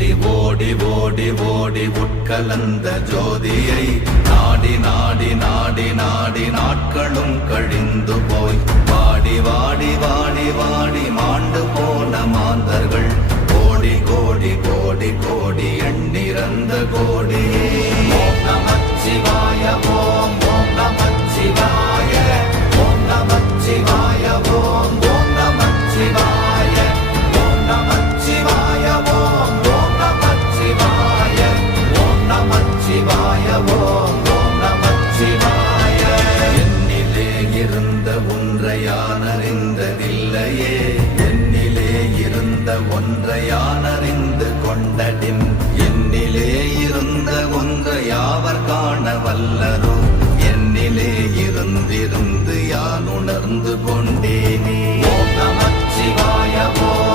ஓடி ஓடி ஓடி ஓடி உட்கலந்த ஜோதியை நாடி நாடி நாடி நாடி நாட்களும் கழிந்து போய் வாடி வாடி வாடி வாடி மாண்டு போன மாந்தர்கள் கோடி கோடி கோடி கோடி எண்ணிறந்த கோடி. ஓம் நமச்சிவாய ஓம் ஓம் நமச்சிவாய ஓம் நமச்சிவாய ஓம் ஓம் நமச்சிவாய ஓம் நமச்சிவாய ஓம் ஓம் நமச்சிவாய ஓம் நமச்சிவாய ஓம் ஓம் நமச்சிவாய. என்னிலே இருந்த ஒன்றை யான் அறிந்ததில்லையே, என்னிலே இருந்த ஒன்றை யான் அறிந்து கொண்டடின், என்னிலே இருந்த ஒன்றை யாவர் காண வல்லரோ, என்னிலே இருந்திருந்து யான் உணர்ந்து கொண்டேனே. ஓம் நமச்சிவாய ஓம்